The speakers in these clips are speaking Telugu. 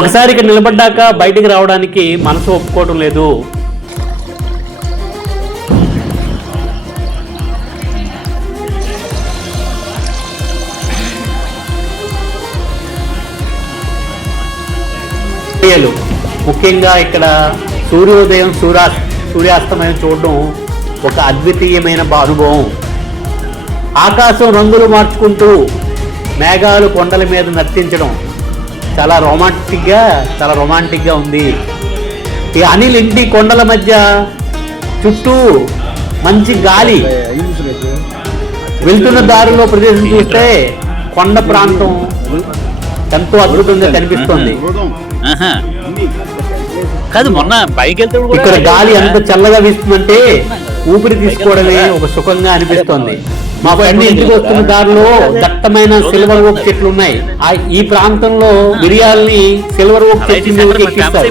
ఒకసారి ఇక్కడ నిలబడ్డాక బయటికి రావడానికి మనసు ఒప్పుకోవటం లేదు. ముఖ్యంగా ఇక్కడ సూర్యోదయం సూర్యాస్తమయం చూడడం ఒక అద్వితీయమైన అనుభవం. ఆకాశం రంగులు మార్చుకుంటూ మేఘాలు కొండల మీద నర్తించడం చాలా రొమాంటిక్గా ఉంది. ఈ అనిల్ ఇంటి కొండల మధ్య చుట్టూ మంచి గాలి వెళ్తున్న దారిలో ప్రదేశం చూస్తే కొండ ప్రాంతం ఎంతో అద్భుతంగా కనిపిస్తుంది. ఇక్కడ గాలి ఎంత చల్లగా వీస్తుందంటే ఊపిరి తీసుకోవడమే ఒక సుఖంగా అనిపిస్తోంది. మా ఫ్రెండ్ ఇంటికి వస్తున్న దారిలో దట్టమైన సిల్వర్ ఓక్ చెట్లు ఉన్నాయి. ఈ ప్రాంతంలో మిరియాలని సిల్వర్ ఓక్ చెట్టు మీదకి ఎక్కిస్తారు.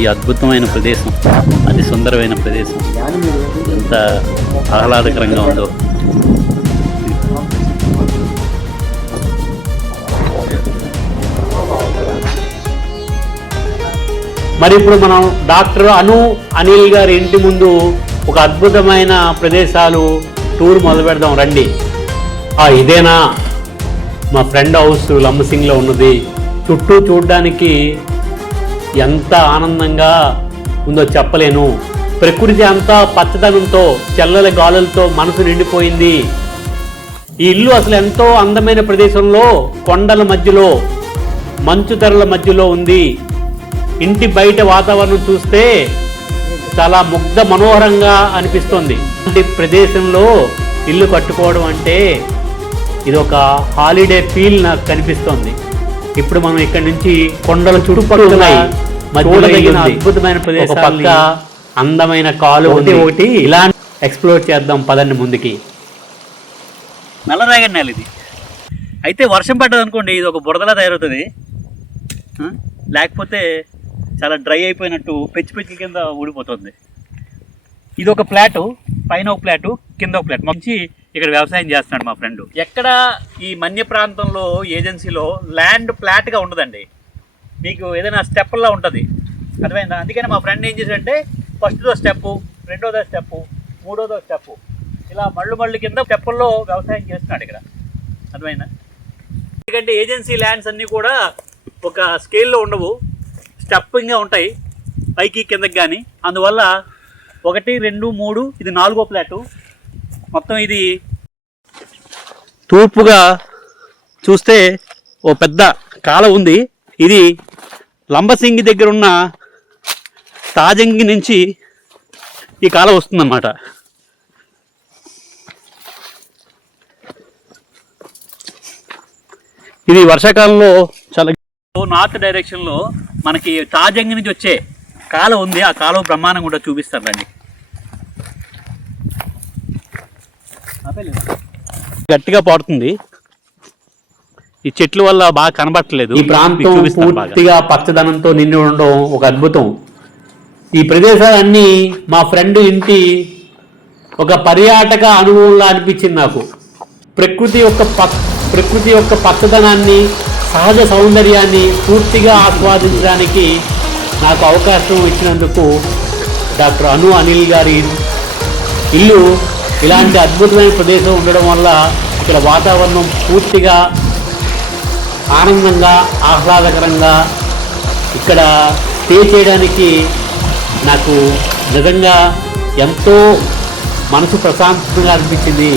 ఈ అద్భుతమైన ప్రదేశం, అతి సుందరమైన ప్రదేశం, ఎంత ఆహ్లాదకరంగా ఉందో. మరి ఇప్పుడు మనం డాక్టర్ అనిల్ గారి ఇంటి ముందు ఒక అద్భుతమైన ప్రదేశాలు టూర్ మొదలు పెడదాం రండి. ఇదేనా మా ఫ్రెండ్ హౌస్ లంబసింగిలో ఉన్నది. చుట్టూ చూడడానికి ఎంత ఆనందంగా ఉందో చెప్పలేను. ప్రకృతి అంతా పచ్చదనంతో చల్లని గాలులతో మనసు నిండిపోయింది. ఈ ఇల్లు అసలు ఎంతో అందమైన ప్రదేశంలో కొండల మధ్యలో మంచు తెరల మధ్యలో ఉంది. ఇంటి బయట వాతావరణం చూస్తే చాలా ముగ్ధ మనోహరంగా అనిపిస్తుంది. ఇలాంటి ప్రదేశంలో ఇల్లు కట్టుకోవడం అంటే ఇది ఒక హాలిడే ఫీల్ నాకు కనిపిస్తోంది. ఇప్పుడు మనం ఇక్కడ నుంచి కొండల చుట్టుపక్కల చూడదగిన అద్భుతమైన ప్రదేశం, అందమైన కాలు ఒకటి ఇలా ఎక్స్ప్లోర్ చేద్దాం పదండి ముందుకి. నల్లరేగడి నేల ఇది. అయితే వర్షం పడ్డది అనుకోండి, ఇది ఒక బురదలా తయారవుతుంది. లేకపోతే చాలా డ్రై అయిపోయినట్టు పెచ్చి కింద ఊడిపోతుంది. ఇది ఒక ఫ్లాటు, పైన ఒక ఫ్లాటు, కింద ఒక ఫ్లాట్. మంచి ఇక్కడ వ్యవసాయం చేస్తున్నాడు మా ఫ్రెండ్. ఎక్కడ ఈ మన్య ప్రాంతంలో ఏజెన్సీలో ల్యాండ్ ఫ్లాట్గా ఉండదండి, మీకు ఏదైనా స్టెప్పుల్లో ఉంటుంది, అర్థమైందా? అందుకని మా ఫ్రెండ్ ఏం చేశాడంటే ఫస్ట్దో స్టెప్పు, రెండోదో స్టెప్పు, మూడోదో స్టెప్పు, ఇలా మళ్ళు కింద స్టెప్పుల్లో వ్యవసాయం చేస్తున్నాడు ఇక్కడ, అర్థమైందా? ఎందుకంటే ఏజెన్సీ ల్యాండ్స్ అన్నీ కూడా ఒక స్కేల్లో ఉండవు, స్టెప్పింగ్గా ఉంటాయి పైకి కిందకి. కానీ అందువల్ల 1, 2, 3 ఇది 4వ ఫ్లాటు. మొత్తం ఇది తూర్పుగా చూస్తే ఓ పెద్ద కాలువ ఉంది. ఇది లంబసింగి దగ్గర ఉన్న తాజంగి నుంచి ఈ కాలువ వస్తుందన్నమాట. ఇది వర్షాకాలంలో చాలా నార్త్ డైరెక్షన్లో మనకి తాజంగి నుంచి వచ్చే కాలువ ఉంది. ఆ కాలువ బ్రహ్మాండంగా కూడా చూపిస్తారు రండి. గట్టిగా పాడుతుంది, ఈ చెట్ల వల్ల బాగా కనబట్టలేదు. ఈ ప్రాంతం పూర్తిగా పచ్చదనంతో నిండి ఉండడం ఒక అద్భుతం. ఈ ప్రదేశాలన్నీ మా ఫ్రెండ్ ఇంటి ఒక పర్యాటక అనుభవంలా అనిపించింది నాకు. ప్రకృతి యొక్క పచ్చదనాన్ని, సహజ సౌందర్యాన్ని పూర్తిగా ఆస్వాదించడానికి నాకు అవకాశం ఇచ్చినందుకు డాక్టర్ అనిల్ గారి ఇల్లు ఇలాంటి అద్భుతమైన ప్రదేశం ఉండడం వల్ల ఇక్కడ వాతావరణం పూర్తిగా ఆనందంగా, ఆహ్లాదకరంగా ఇక్కడ స్టే చేయడానికి నాకు నిజంగా ఎంతో మనసు ప్రశాంతంగా అనిపించింది.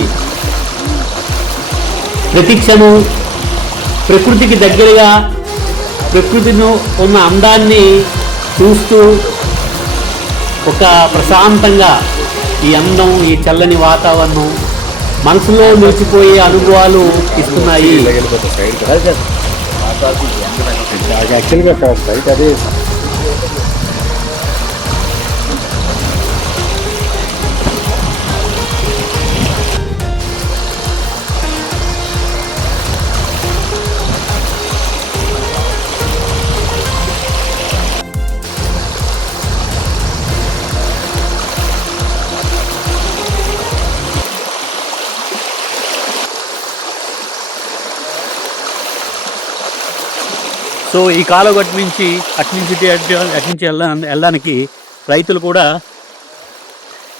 ప్రతి క్షణం ప్రకృతికి దగ్గరగా, ప్రకృతిలో ఉన్న అందాన్ని చూస్తూ ఒక ప్రశాంతంగా ఈ అందం, ఈ చల్లని వాతావరణం మనసులో నిలిచిపోయే అనుభవాలు ఇస్తున్నాయి. సో ఈ కాలువ గట్టు నుంచి అట్నుంచి వెళ్ళడానికి రైతులు కూడా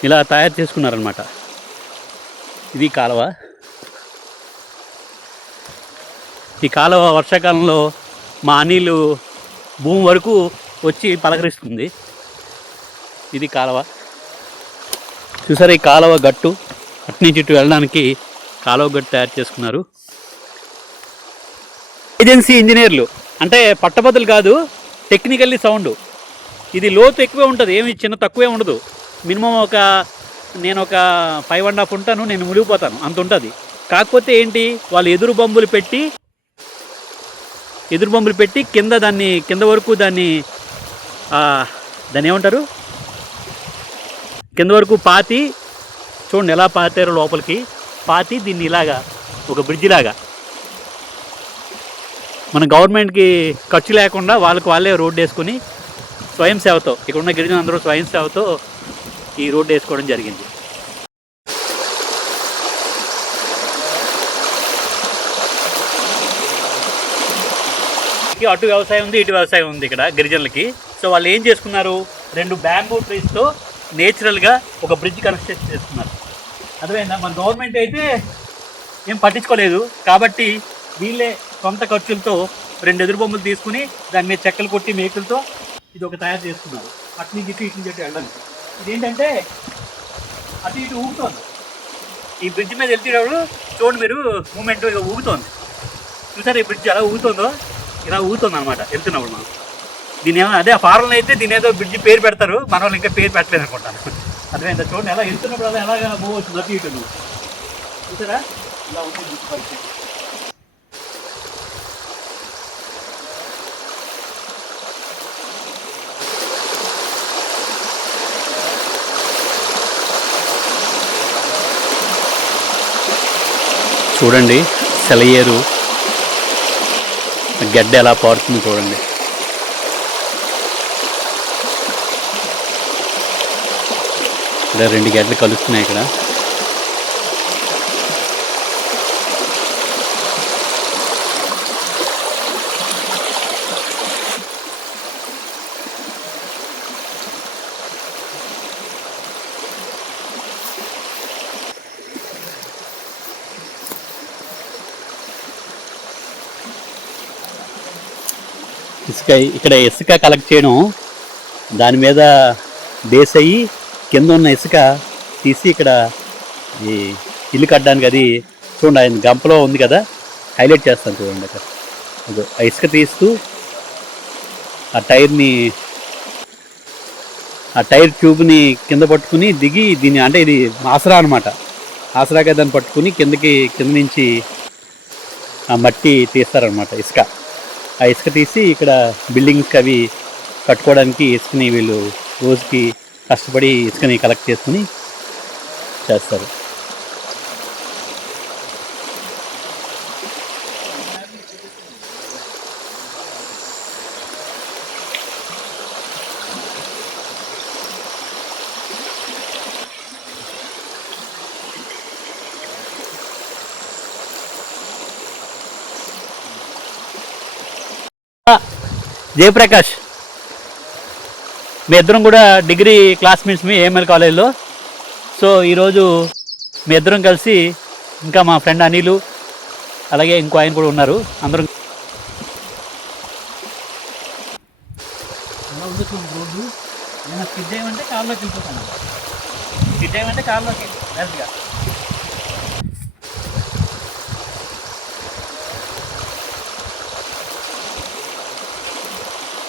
ఇలా తయారు చేసుకున్నారనమాట. ఇది కాలువ. ఈ కాలువ వర్షాకాలంలో మా నీళ్ళు భూమి వరకు వచ్చి పలకరిస్తుంది. ఇది కాలువ. చూసారా ఈ కాలువ గట్టు, అట్నుంచి ఇటు వెళ్ళడానికి కాలువ గట్టు తయారు చేసుకున్నారు. ఏజెన్సీ ఇంజనీర్లు అంటే పట్టభద్రులు కాదు, టెక్నికల్లీ సౌండ్. ఇది లోతు ఎక్కువే ఉంటుంది, ఏమి చిన్న తక్కువే ఉండదు. మినిమం నేను ఒక 5.5 ఉంటాను, నేను మునిగిపోతాను అంత ఉంటుంది. కాకపోతే ఏంటి, వాళ్ళు ఎదురు బంబులు పెట్టి కింద వరకు దాన్ని ఏమంటారు, కింద వరకు పాతి, చూడండి ఎలా పాతారో లోపలికి పాతి, దీన్ని ఇలాగా ఒక బ్రిడ్జ్ లాగా మన గవర్నమెంట్కి ఖర్చు లేకుండా వాళ్ళే రోడ్డు వేసుకొని స్వయం సేవతో, ఇక్కడ ఉన్న గిరిజనులు అందరూ స్వయం సేవతో ఈ రోడ్డు వేసుకోవడం జరిగింది. అటు వ్యవసాయం ఉంది, ఇటు వ్యవసాయం ఉంది ఇక్కడ గిరిజనులకి. సో వాళ్ళు ఏం చేసుకున్నారు, 2 బ్యాంబూ ట్రీస్తో నేచురల్గా ఒక బ్రిడ్జ్ కన్స్ట్రక్ట్ చేసుకున్నారు. అర్థమైందా? మన గవర్నమెంట్ అయితే ఏం పట్టించుకోలేదు కాబట్టి వీళ్ళే సొంత ఖర్చులతో 2 ఎదురు బొమ్మలు తీసుకుని దాని మీద చెక్కలు కొట్టి మేకులతో ఇది ఒక తయారు చేసుకున్నారు. అటు నుంచి ఇటు వెళ్ళడానికి. ఇదేంటంటే అటు ఇటు ఊగుతోంది. ఈ బ్రిడ్జ్ మీద వెళ్తేటప్పుడు చూడండి మీరు, మూమెంట్ ఇక ఊగుతోంది. చూసారు ఈ బ్రిడ్జ్ ఎలా ఊగుతుందో, ఇలా ఊగుతుంది అనమాట వెళ్తున్నప్పుడు. మనం దీని ఏమో అదే ఫారెన్ అయితే దీని ఏదో బ్రిడ్జ్ పేరు పెడతారు, మన వాళ్ళు ఇంకా పేరు పెట్టలేదు అనుకుంటాను. అర్థమైందా? చూడండి ఎలా వెళ్తున్నప్పుడు అలా ఎలాగా మూవ్ అవుతుంది అటు ఇటు. చూసారా ఇలా ఉంది బ్రిడ్జ్ పరిస్థితి. చూడండి సెలయేరు గడ్డ ఎలా పారుతుంది చూడండి. ఇక్కడ 2 గడ్డలు కలుస్తున్నాయి ఇక్కడ. ఇక్కడ ఇసుక కలెక్ట్ చేయడం, దాని మీద బేస్ అయ్యి కింద ఉన్న ఇసుక తీసి ఇక్కడ ఈ ఇల్లు కట్టడానికి, అది చూడండి ఆయన గంపలో ఉంది కదా, హైలైట్ చేస్తాను చూడండి. అక్కడ ఆ ఇసుక తీస్తూ ఆ టైర్ ట్యూబ్ని కింద పట్టుకుని దిగి దీన్ని, అంటే ఇది ఆసరా అనమాట, ఆసరాగా దాన్ని పట్టుకుని కింద నుంచి ఆ మట్టి తీస్తారనమాట. ఆ ఇసుక తీసి ఇక్కడ బిల్డింగ్స్కి అవి కట్టుకోవడానికి ఇసుకని వీళ్ళు రోజుకి కష్టపడి ఇసుకని కలెక్ట్ చేసుకుని చేస్తారు. జయప్రకాష్, మీ ఇద్దరం కూడా డిగ్రీ క్లాస్మేట్స్ మీ ఏఎంఎల్ కాలేజ్లో. సో ఈరోజు మీ ఇద్దరం కలిసి, ఇంకా మా ఫ్రెండ్ అనిలు, అలాగే ఇంకో ఆయన కూడా ఉన్నారు, అందరం అలా ఉండొచ్చు రోడ్డు. నేను స్కిడ్ చేయమంటే కార్లోకి వెళ్ళిపోతాను, స్కిడ్ చేయమంటే కార్లోకి డైరెక్ట్గా.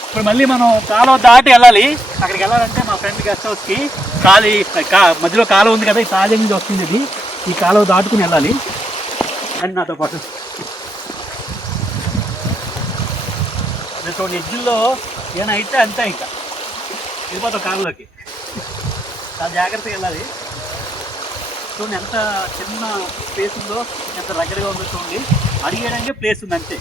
ఇప్పుడు మళ్ళీ మనం కాలువ దాటి వెళ్ళాలి. అక్కడికి వెళ్ళాలంటే మా ఫ్రెండ్ గెస్ట్ హౌస్కి మధ్యలో కాలువ ఉంది కదా, ఈ కాలువ నుంచి వస్తుంది అది. ఈ కాలువ దాటుకుని వెళ్ళాలి అని నాతో పాటు. చూడండి ఎడ్జిల్లో ఏమైనా అయితే అంతే, ఇంకా వెళ్ళిపోతాం కాలువలోకి. చాలా జాగ్రత్తగా వెళ్ళాలి. చూడండి ఎంత చిన్న ప్లేస్ ఉందో, ఎంత దగ్గరగా ఉందో చూడండి. అడిగేయడానికి ప్లేస్ ఉంది అంతే.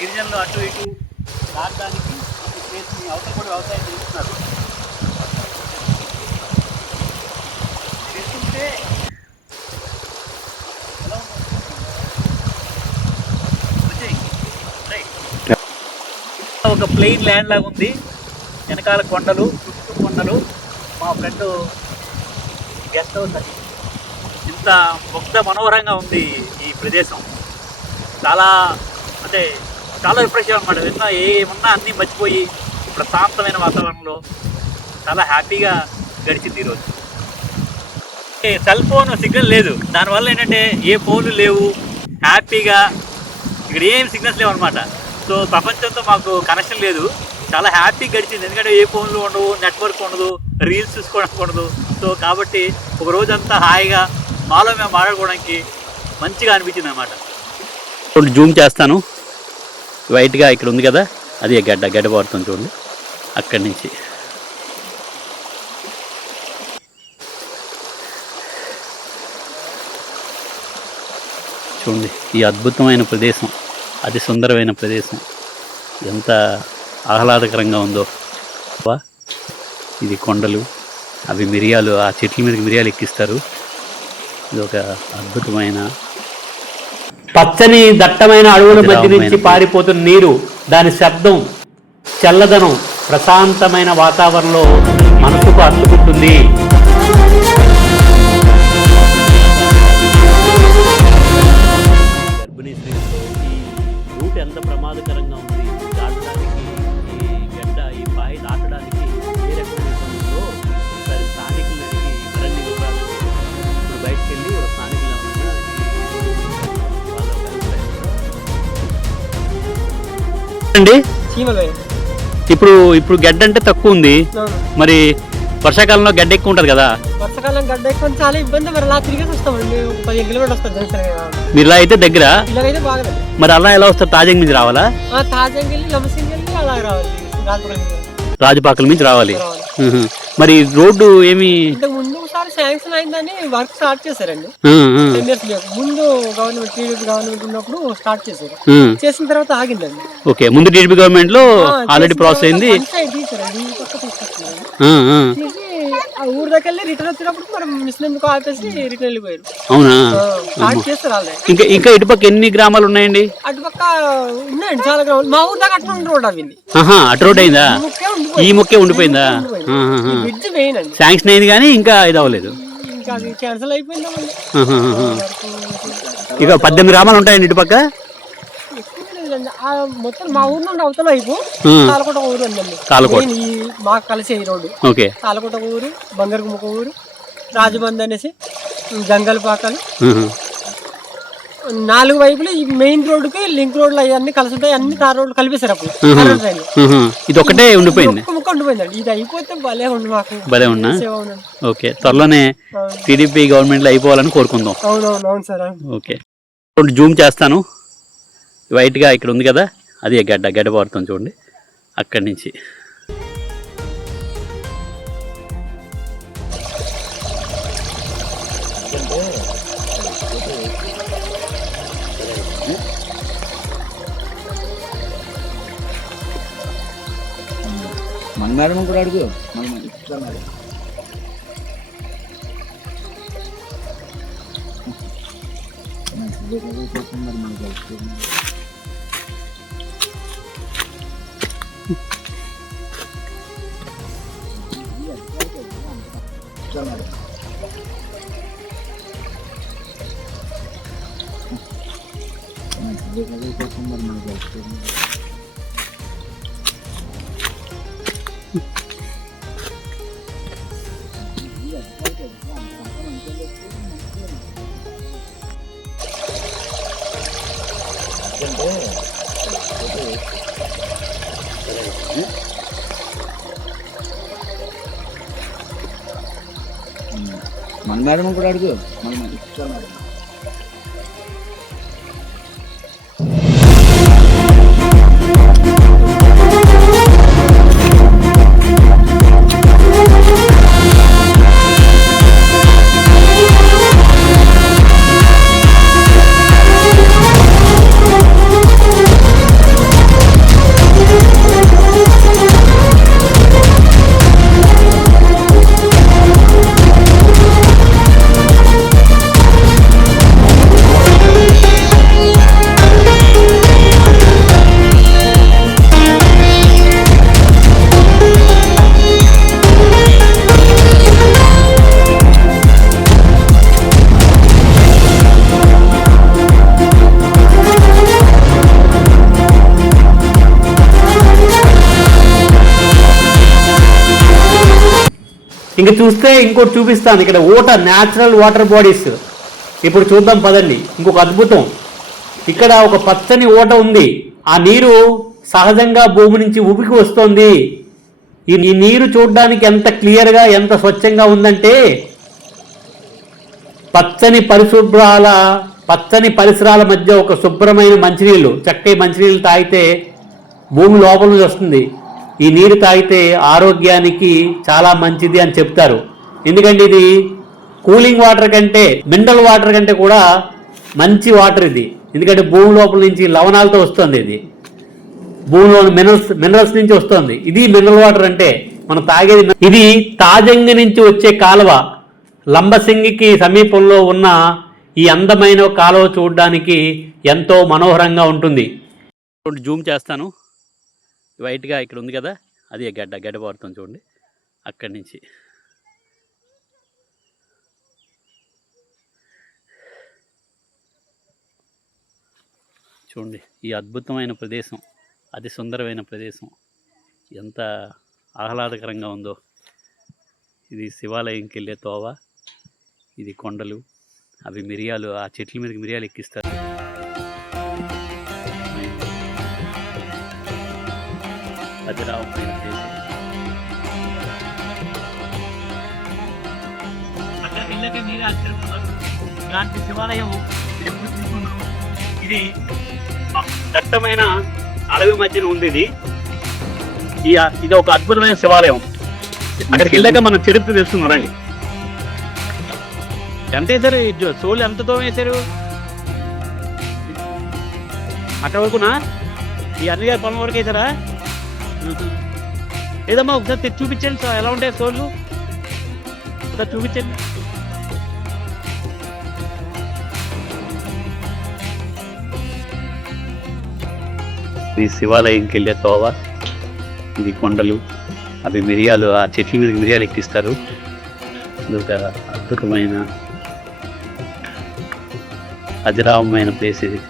గిరిజనులు అటు ఇటు దాటడానికి ప్లేస్ని అవతల కూడా వ్యవసాయం చేస్తున్నారు. ఒక ప్లెయిన్ ల్యాండ్ లాగా ఉంది, వెనకాల కొండలు, చుట్టూ కొండలు. మా ఫ్రెండ్ గెస్ట్ హౌస్ అది. ఇంత ముగ్ధ మనోహరంగా ఉంది ఈ ప్రదేశం. చాలా అంటే చాలా రిఫ్రెష్ అనమాట. ఏమున్నా అన్నీ మర్చిపోయి ప్రశాంతమైన వాతావరణంలో చాలా హ్యాపీగా గడిచింది ఈరోజు. సెల్ ఫోన్ సిగ్నల్ లేదు, దానివల్ల ఏంటంటే ఏ ఫోన్లు లేవు, హ్యాపీగా ఇక్కడ ఏం సిగ్నల్స్ లేవు అనమాట. సో ప్రపంచంతో మాకు కనెక్షన్ లేదు, చాలా హ్యాపీగా గడిచింది. ఎందుకంటే ఏ ఫోన్లు ఉండవు, నెట్వర్క్ ఉండదు, రీల్స్ చూసుకోవడానికి ఉండదు. సో కాబట్టి ఒక రోజంతా హాయిగా మాలో మేము మాట్లాడుకోవడానికి మంచిగా అనిపించింది అనమాట. జూమ్ చేస్తాను, వైట్గా ఇక్కడ ఉంది కదా, అది గడ్డ పడుతుంది చూడండి. అక్కడి నుంచి చూడండి ఈ అద్భుతమైన ప్రదేశం, అతి సుందరమైన ప్రదేశం, ఎంత ఆహ్లాదకరంగా ఉందో. ఇది కొండలు, అవి మిరియాలు, ఆ చెట్ల మీదకి మిరియాలు ఎక్కిస్తారు. ఇది ఒక అద్భుతమైన పచ్చని దట్టమైన అడవుల మధ్య నుంచి పారిపోతున్న నీరు, దాని శబ్దం, చల్లదనం, ప్రశాంతమైన వాతావరణంలో మనసుకు అతుకుంటుంది. గర్భిణీ స్త్రీలతో ఈ రూట్ ఎంత ప్రమాదకరంగా ఉంది, దాటడానికి ఈ గడ్డ, ఈ పాయి దాటడానికి ఏ రకమైన ఉందో ఒకసారి స్థానికులను అడిగి మరిన్ని వివరాలు ఇప్పుడు బయటకు వెళ్ళి స్థానికులు అండి. ఇప్పుడు గడ్డ అంటే తక్కువ ఉంది, మరి వర్షాకాలంలో గడ్డ ఎక్కువ ఉంటుంది కదా. వర్షాకాలం గడ్డ ఎక్కువ చాలా ఇబ్బంది. మరి అలా తిరిగేసి వస్తామండి, 15 కిలోమీటర్లు వస్తుంది. మీరు ఇలా అయితే దగ్గర, ఇలాగైతే బాగా. మరి అలా ఎలా వస్తారు? తాజంగ్ నుంచి రావాలా? తాజంగ్ వెళ్ళి లమసింగ్ వెళ్ళి అలా రావాలి, రాజపాకల నుంచి రావాలి. మరి రోడ్డు ఏమి ఇంతకు ముందు ఒకసారి శాంక్షన్ అయిందని వర్క్ స్టార్ట్ చేశారండి. 10 years ముందు గవర్నమెంట్, టీడీపీ గవర్నమెంట్ ఉన్నప్పుడు స్టార్ట్ చేశారు. చేసిన తర్వాత ఆగిందండి. ఓకే, ముందు టీడీపీ గవర్నమెంట్ లో ఆల్రెడీ ప్రాసెస్ అయింది. తీసారండి, తీసి ఆ ఊరి దగ్గర వెళ్ళి రిటర్న్ వచ్చినప్పుడు మనం మిషన్ ఎందుకు ఆపేసి రిటర్న్ వెళ్ళిపోయారు. అవునా? స్టార్ట్ చేస్తారు ఆల్రెడీ. ఇంకా ఇటుపక్క ఎన్ని గ్రామాలు ఉన్నాయండి? అటుపక్క ఉన్నాయండి చాలా గ్రామాలు. మా ఊరి దాకా అటు రోడ్ అవ్వింది. అటు రోడ్ అయిందా? ఈ ముక్కే ఉండిపోయిందా? బ్రిడ్జ్ మెయిన్ అండి, శాంక్షన్ అయింది కానీ ఇంకా ఇది అవ్వలేదు. ఇంకా అది క్యాన్సిల్ అయిపోయిందండి. ఇక 18 గ్రామాలు ఉంటాయండి ఇటుపక్క. మొత్తం మా ఊరు నుండి అవతల వైపు తాలకోట ఊరు ఉందండి. మాకు కలిసి ఈ రోడ్డు తాలకోట ఊరు, బంగారుగుమ్మ ఊరు, రాజబంద్ అనేసి, జంగల్పాకలు, 4 వైపులు ఈ మెయిన్ రోడ్డుకి లింక్ రోడ్లు అవన్నీ కలిసి ఉంటాయి. అన్ని తార్ రోడ్లు కలిపేశారు అప్పుడు. ఇది ఒకటే ఉండిపోయింది, ముక్క ఉండిపోయిందండి. ఇది అయిపోతే భలే ఉంది మాకు. భలే ఉన్నా. ఓకే, త్వరలోనే టీడీపీ గవర్నమెంట్ లో అయిపోవాలని కోరుకుందాం. అవును సార్. ఓకే, జూమ్ చేస్తాను, వైట్గా ఇక్కడ ఉంది కదా, అది గడ్డ పడుతుంది చూడండి. అక్కడి నుంచి మన మేడం కూడా అడుగు. మన మేడం కూడా అడుగు. ఇంక చూస్తే ఇంకోటి చూపిస్తాను. ఇక్కడ న్యాచురల్ వాటర్ బాడీస్ ఇప్పుడు చూద్దాం పదండి. ఇంకొక అద్భుతం, ఇక్కడ ఒక పచ్చని ఓట ఉంది. ఆ నీరు సహజంగా భూమి నుంచి ఉబికి వస్తుంది. ఈ నీరు చూడడానికి ఎంత క్లియర్గా ఎంత స్వచ్ఛంగా ఉందంటే పచ్చని పరిసరాల మధ్య ఒక శుభ్రమైన మంచినీళ్ళు, చక్కటి మంచినీళ్ళు తాగితే భూమి లోపల నుంచి వస్తుంది. ఈ నీరు తాగితే ఆరోగ్యానికి చాలా మంచిది అని చెప్తారు. ఎందుకంటే ఇది కూలింగ్ వాటర్ కంటే, మినరల్ వాటర్ కంటే కూడా మంచి వాటర్ ఇది. ఎందుకంటే భూమి లోపల నుంచి లవణాలతో వస్తుంది. ఇది భూమిలోని మినరల్స్ నుంచి వస్తుంది. ఇది మినరల్ వాటర్ అంటే మనం తాగేది. ఇది తాజంగి నుంచి వచ్చే కాలువ. లంబసింగికి సమీపంలో ఉన్న ఈ అందమైన కాలువ చూడడానికి ఎంతో మనోహరంగా ఉంటుంది. జూమ్ చేస్తాను. వైట్గా ఇక్కడ ఉంది కదా, అది గడ్డ పడుతుంది చూడండి. అక్కడి నుంచి చూడండి ఈ అద్భుతమైన ప్రదేశం, అతి సుందరమైన ప్రదేశం, ఎంత ఆహ్లాదకరంగా ఉందో. ఇది శివాలయంకి వెళ్ళే తోవ, ఇది కొండలు, అవి మిరియాలు, ఆ చెట్ల మీదకి మిరియాలు ఎక్కిస్తారు. అది రావమైన ప్లేస్. ఇలాంటి శివాలయం ఇది దట్టమైన అడవి మధ్యన ఉంది. ఇది ఒక అద్భుతమైన శివాలయం. అక్కడికి వెళ్ళాక మనం చరిత్ర తెలుసుకున్నాం. రండి. ఎంత వేశారు? సోళ్ళు ఎంతతో వేశారు? అక్కడ వరకునా? ఈ అన్నయ్య గారి పొలం వరకు వేశారా? ఏదమ్మా ఒకసారి చూపించండి ఎలా ఉంటాయి సోళ్ళు, ఒకసారి చూపించండి. ఈ శివాలయంకి వెళ్ళే తోవ, ఇది కొండలు, అవి మిరియాలు, ఆ చెట్ల మీద మిరియాలు ఎక్కిస్తారు. ఇదొక అద్భుతమైన అజరామమైన ప్లేస్ ఇది.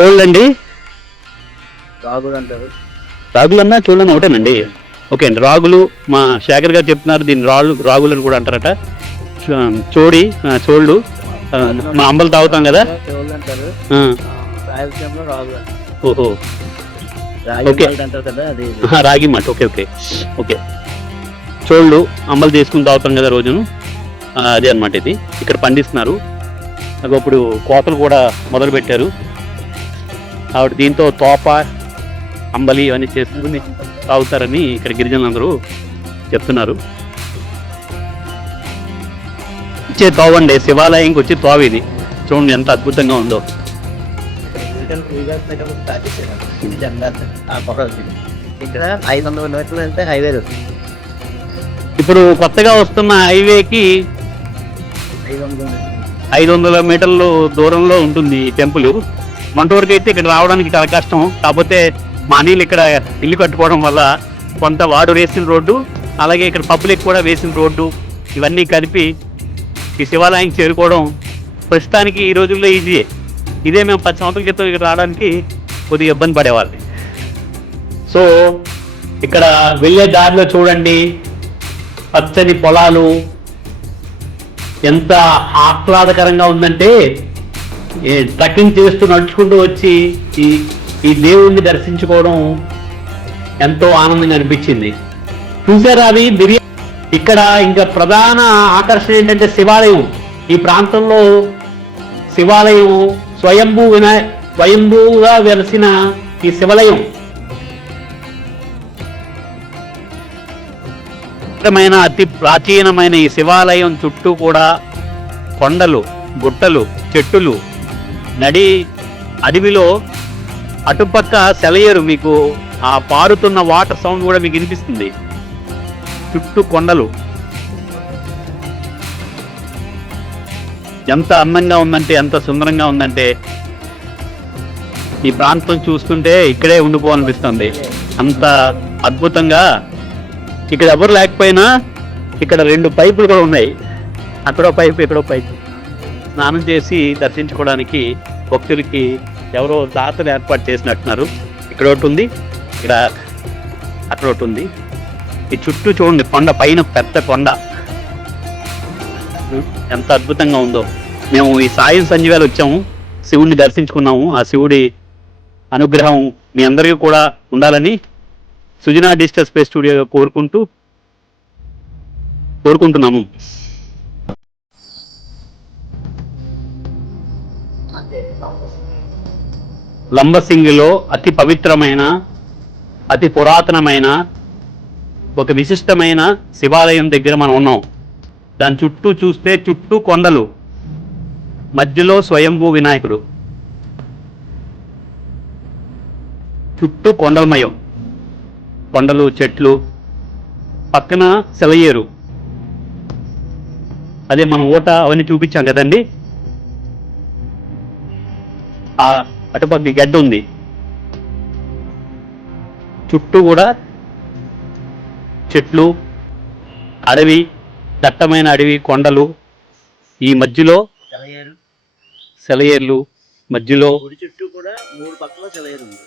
చూడండి, రాగులు అన్నా చూడన్నా ఒకటేనండి. ఓకే అండి, రాగులు మా శేఖర్ గారు చెప్తున్నారు, దీన్ని రాగులు అని కూడా అంటారట. చోళ్ళు మా అంబలు తాగుతాం కదా. ఓహో, ఓకే, రాగి మాట. ఓకే ఓకే ఓకే, చోళ్ళు అంబలు చేసుకుని తాగుతాం కదా రోజును, అదే అనమాట. ఇది ఇక్కడ పండిస్తున్నారు. అప్పుడు కోతలు కూడా మొదలు పెట్టారు. ఆవిడ దీంతో తోప, అంబలి ఇవన్నీ చేసుకుని తాగుతారని ఇక్కడ గిరిజనులందరూ చెప్తున్నారు. ఇచ్చే తోవండి, శివాలయంకి వచ్చి తోవ ఇది. చూడండి ఎంత అద్భుతంగా ఉందో. ఇప్పుడు కొత్తగా వస్తున్న హైవేకి 500 మీటర్లు దూరంలో ఉంటుంది ఈ టెంపుల్. మంటూరుకి అయితే ఇక్కడ రావడానికి చాలా కష్టం. కాకపోతే మా అనిల్ ఇక్కడ ఇల్లు కట్టుకోవడం వల్ల కొంత వాడు వేసిన రోడ్డు, అలాగే ఇక్కడ పబ్లిక్ కూడా వేసిన రోడ్డు, ఇవన్నీ కలిపి ఈ శివాలయం చేరుకోవడం ప్రస్తుతానికి ఈ రోజుల్లో ఈజీయే. ఇదే మేము 10 సంవత్సరాల క్రితం ఇక్కడ రావడానికి కొద్దిగా ఇబ్బంది పడేవాళ్ళని. సో ఇక్కడ వెళ్ళే దారిలో చూడండి, పచ్చని పొలాలు ఎంత ఆహ్లాదకరంగా ఉందంటే, ట్రెక్కింగ్ చేస్తూ నడుచుకుంటూ వచ్చి ఈ దేవుణ్ణి దర్శించుకోవడం ఎంతో ఆనందంగా అనిపించింది. చూసారా అవి బిర్యానీ. ఇక్కడ ఇంకా ప్రధాన ఆకర్షణ ఏంటంటే శివాలయం. ఈ ప్రాంతంలో శివాలయం స్వయంభూగా వెలసిన ఈ శివాలయం అతి ప్రాచీనమైన ఈ శివాలయం చుట్టూ కూడా కొండలు, గుట్టలు, చెట్టులు, నడి అడవిలో అటుపక్క సెలయేరు, మీకు ఆ పారుతున్న వాటర్ సౌండ్ కూడా మీకు వినిపిస్తుంది. చుట్టూ కొండలు, ఎంత అందంగా ఉందంటే, ఎంత సుందరంగా ఉందంటే, ఈ ప్రాంతం చూస్తుంటే ఇక్కడే ఉండిపోవాలనిపిస్తుంది. అంత అద్భుతంగా. ఇక్కడ ఎవరు లేకపోయినా ఇక్కడ 2 పైపులు కూడా ఉన్నాయి. అక్కడో పైపు ఇక్కడో పైపు స్నానం చేసి దర్శించుకోవడానికి భక్తులకి ఎవరో దాతలు ఏర్పాటు చేసినట్టున్నారు. ఇక్కడ ఒకటి ఉంది, ఇక్కడ అక్కడ ఒకటి ఉంది. ఈ చుట్టూ చూడండి, కొండ పైన పెద్ద కొండ ఎంత అద్భుతంగా ఉందో. మేము ఈ సాయం సంజీవాలు వచ్చాము, శివుడిని దర్శించుకున్నాము. ఆ శివుడి అనుగ్రహం మీ అందరికీ కూడా ఉండాలని సుజనా డిజిటల్ స్పేస్ స్టూడియో కోరుకుంటున్నాము. లంబసింగిలో అతి పవిత్రమైన, అతి పురాతనమైన, ఒక విశిష్టమైన శివాలయం దగ్గర మనం ఉన్నాం. దాని చుట్టూ చూస్తే చుట్టూ కొండలు, మధ్యలో స్వయంభూ వినాయకుడు, చుట్టూ కొండలమయం, కొండలు, చెట్లు, పక్కన సెలయేరు. అదే మనం ఓట అవన్నీ చూపించాం కదండి. ఆ అటుపక్క గడ్డ ఉంది, చుట్టూ కూడా చెట్లు, అడవి, దట్టమైన అడవి, కొండలు, ఈ మధ్యలో సెలయేర్లు, మధ్యలో చుట్టూ కూడా 3 పక్కల సెలయేరు ఉంది.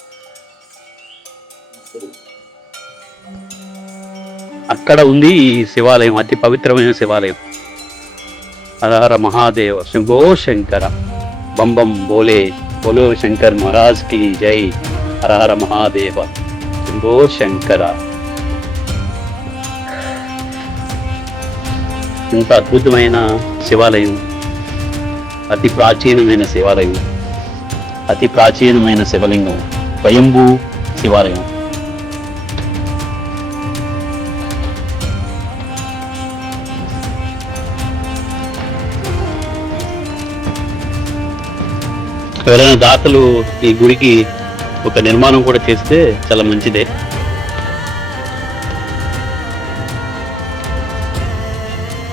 అక్కడ ఉంది ఈ శివాలయం, అతి పవిత్రమైన శివాలయం. హర మహాదేవ, శంభో శంకర, బంబం బోలే, బోలో శంకర్ మహారాజ్ కి జై. హర మహాదేవ, శంభో శంకర. ఇంత అద్భుతమైన శివాలయం, అతి ప్రాచీనమైన శివాలయం, అతి ప్రాచీనమైన శివలింగం, స్వయంభూ శివాలయం. ఎవరైనా దాతలు ఈ గుడికి ఒక నిర్మాణం కూడా చేస్తే చాలా మంచిదే.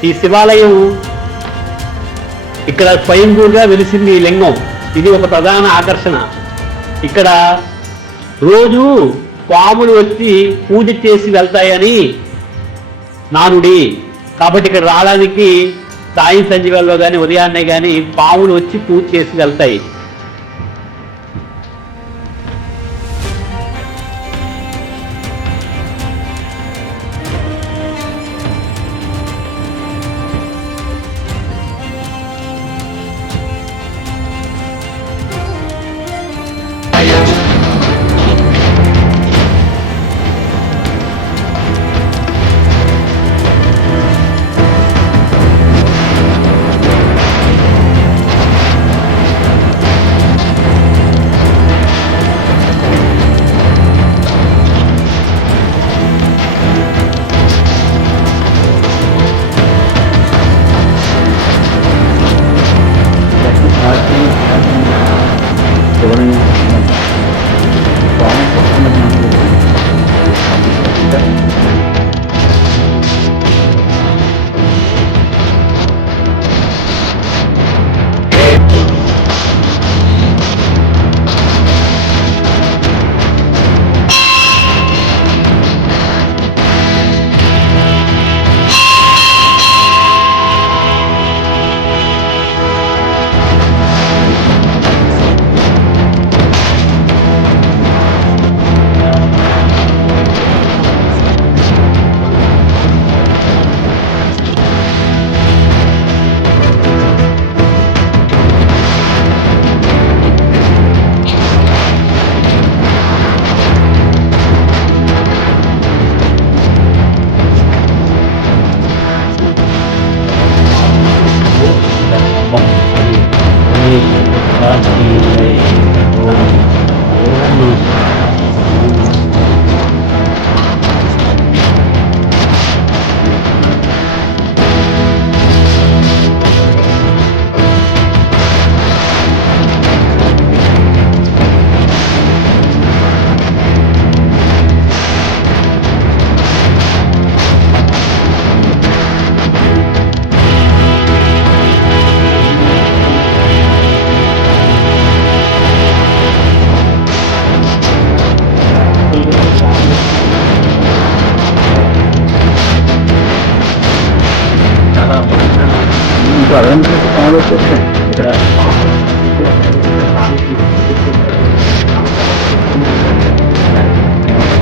ఈ శివాలయం ఇక్కడ స్వయంభూగా వెలిసింది ఈ లింగం. ఇది ఒక ప్రధాన ఆకర్షణ. ఇక్కడ రోజు పాములు వచ్చి పూజ చేసి వెళ్తాయని నానుడి. కాబట్టి ఇక్కడ రావడానికి సాయం సంజీవాల్లో కానీ ఉదయాన్నే కానీ పాములు వచ్చి పూజ చేసి వెళ్తాయి.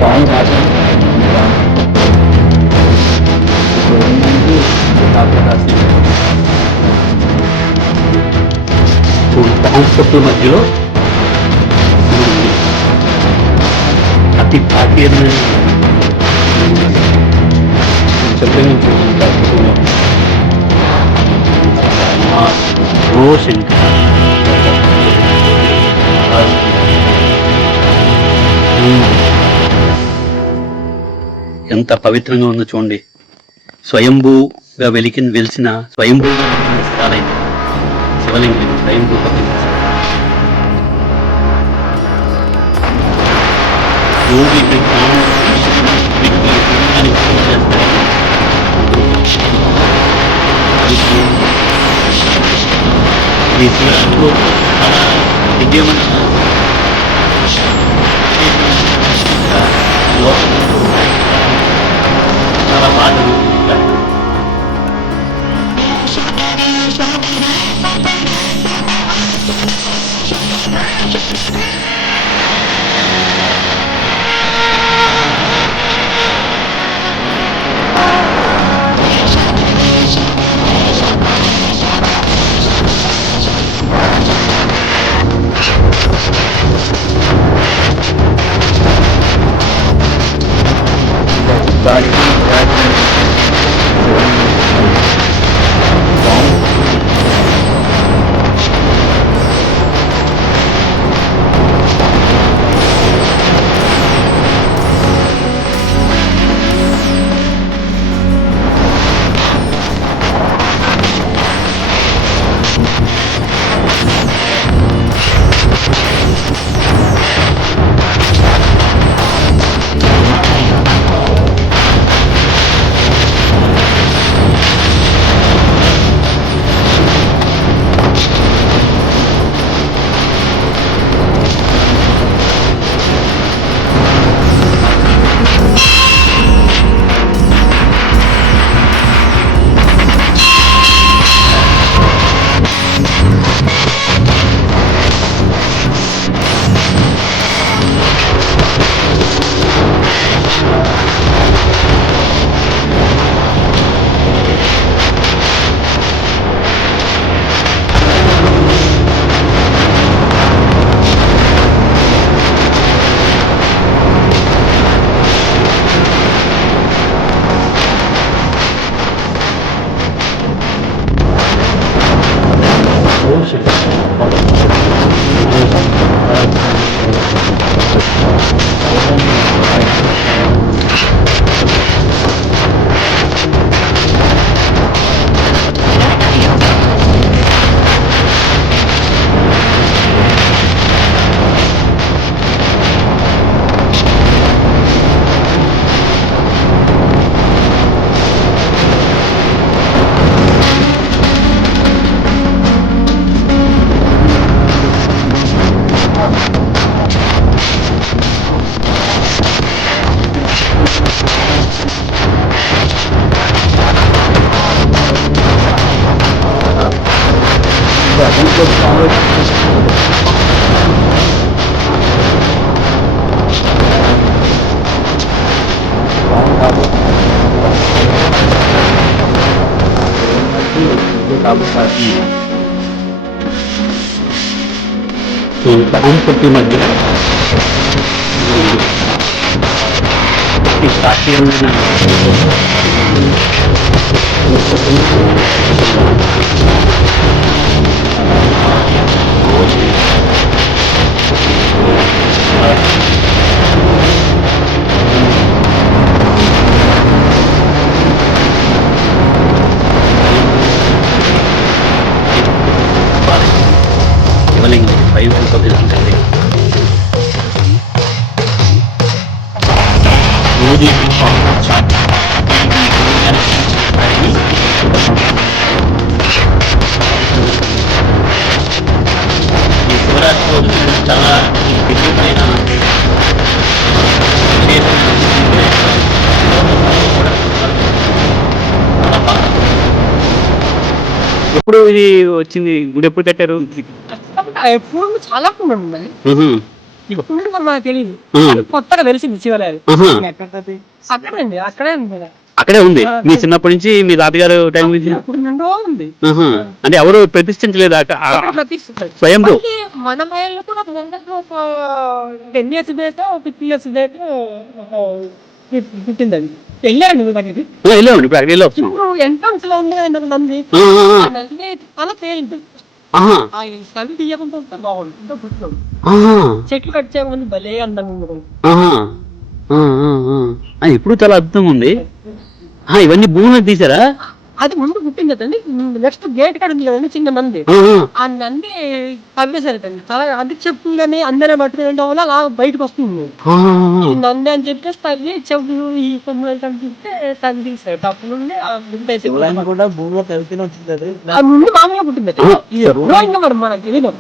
పాము రాజు పాము పొట్టు మధ్యలో ఉంది. అతి ప్రాచీనమైన శంకర ఎంత పవిత్రంగా ఉందో చూడండి. స్వయంభూగా వెలిసిన స్వయంభూ శివలింగం స్వయంభూ యోగి ఈ శివరాత్రిలో చాలా విజయవంతం చాలా బాధ పాము పొట్టి మధ్య ప్రాచీనమైన శివలింగం 5 ఉంటుంది. రోజు ఈ శివరాత్రి రోజు చాలా విశేషమైన ఎప్పుడు ఇది వచ్చింది? గుడి ఎప్పుడు కట్టారు? ఎప్పుడు చాలా ఉన్నాయి. ఇప్పుడు కూడా మనకు తెలియదు కొత్తగా తెలిసింది శివాలయం అక్కడండి అక్కడే ఉంది కదా. అక్కడే ఉంది మీ చిన్నప్పటి నుంచి మీ తాతగారు టైం నుంచి ఇప్పుడు నిండు ఉంది అంటే ఎవరు ప్రతిష్ఠించలేదు ప్రతిష్ఠిత స్వయంభూ మన మైళ్ళు కూడా ముందర ఒక 10 years బ్యాక్ 50 years బ్యాక్ పుట్టింది అది వెళ్ళాడు దగ్గరికి. వెళ్ళామండి ఇప్పుడు అక్కడ వెళ్ళి వస్తున్నాం ఇప్పుడు ఎంట్రన్స్ లో ఉంది కదా నంది నంది అలా తేలింది కవి తీయకుండా బాగుంది పుట్టినాడు చెట్లు కట్టే ముందు భలే అందంగా ఉంది. ఇప్పుడు చాలా అద్భుతంగా ఉంది ఇవన్నీ భూమిలో తీసారా అది ముందు పుట్టింది కదండి నెక్స్ట్ గేట్ కాడ ఉంది కదండి చిన్న నంది ఆ నంది కవ్వేశారటండి చాలా అది చెప్పులని అందరే పట్టుకునే వల్ల అలా బయటకు వస్తుంది ఈ నంది అని చెప్పేసి తల్లి చెప్పులు ఈ కొమ్మలు కనిపిస్తే తల్లి తీసారు తప్పు నుండి కూడా భూమిలో కలిపిన వచ్చింది ఆ ముందు మామూలుగా పుట్టింది ఇంకా మరి మనకు తెలియదు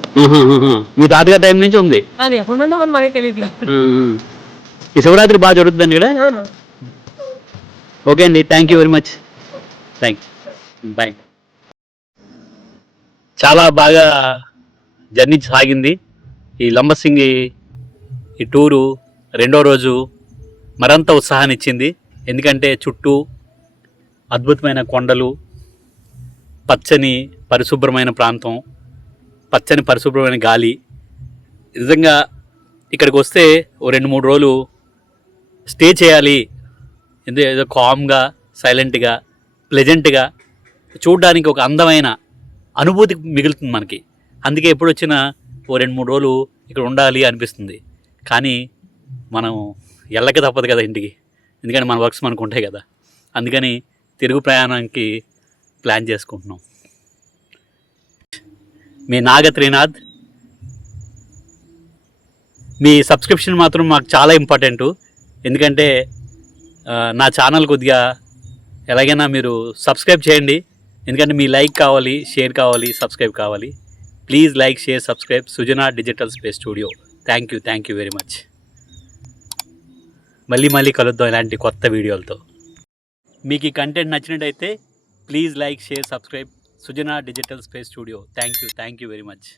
మీ తాతగారి టైం నుంచి ఉంది అది ఎప్పుడు మరి మనకి తెలియదు ఈ శివరాత్రి బాగా జరుగుతుందండి ఇక్కడ ఓకే అండి thank you very much thank you bye చాలా బాగా జర్నీ సాగింది ఈ లంబసింగి ఈ టూరు రెండో రోజు మరింత ఉత్సాహాన్ని ఇచ్చింది ఎందుకంటే చుట్టూ అద్భుతమైన కొండలు పచ్చని పరిశుభ్రమైన ప్రాంతం పచ్చని పరిశుభ్రమైన గాలి నిజంగా ఇక్కడికి వస్తే ఓ 2-3 రోజులు స్టే చేయాలి ఏదో కామ్గా సైలెంట్గా ప్లెజెంట్గా చూడడానికి ఒక అందమైన అనుభూతి మిగులుతుంది మనకి అందుకే ఎప్పుడు వచ్చినా ఓ 2-3 రోజులు ఇక్కడ ఉండాలి అనిపిస్తుంది కానీ మనం ఎల్లక తప్పదు కదా ఇంటికి ఎందుకంటే మన వర్క్స్ మనకు ఉంటాయి కదా అందుకని తిరుగు ప్రయాణానికి ప్లాన్ చేసుకుంటున్నాం మీ నాగత్రినాథ్ మీ సబ్స్క్రిప్షన్ మాత్రం మాకు చాలా ఇంపార్టెంటు ఎందుకంటే నా ఛానల్ కొద్దిగా ఎలాగైనా మీరు సబ్స్క్రైబ్ చేయండి ఎందుకంటే మీ లైక్ కావాలి షేర్ కావాలి సబ్స్క్రైబ్ కావాలి please like share subscribe Sujana digital space studio thank you very much మళ్ళీ కలుద్దాం ఇలాంటి కొత్త వీడియోలతో మీకు ఈ కంటెంట్ నచ్చినట్టయితే please like share subscribe Sujana digital space studio thank you very much